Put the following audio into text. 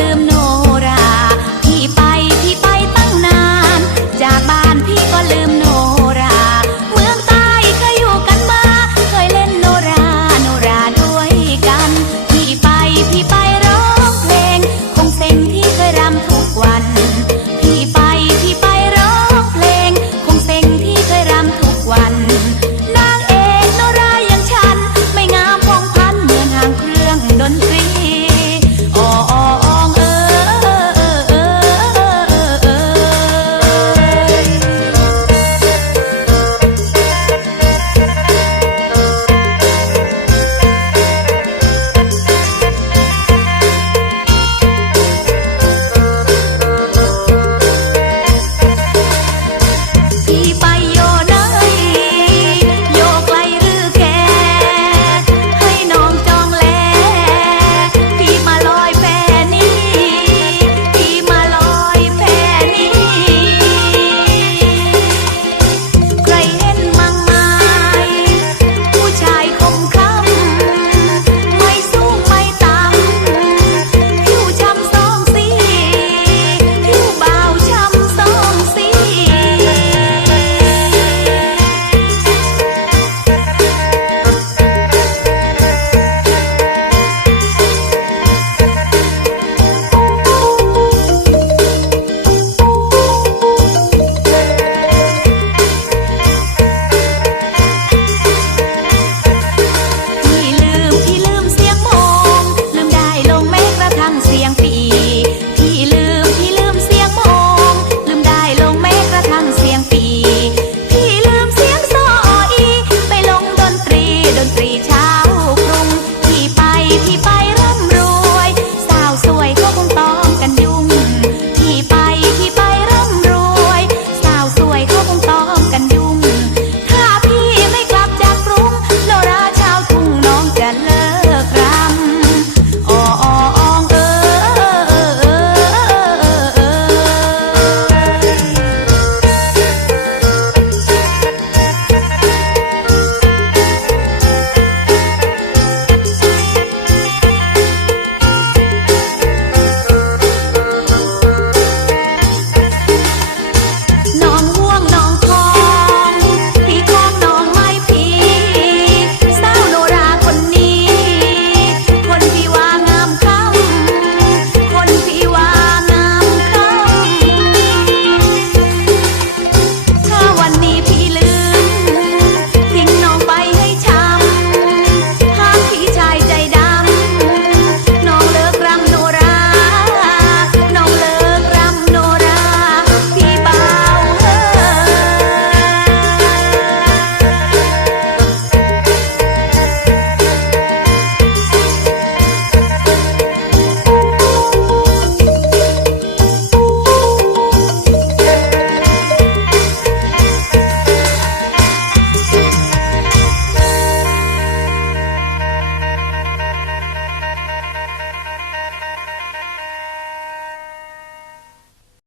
them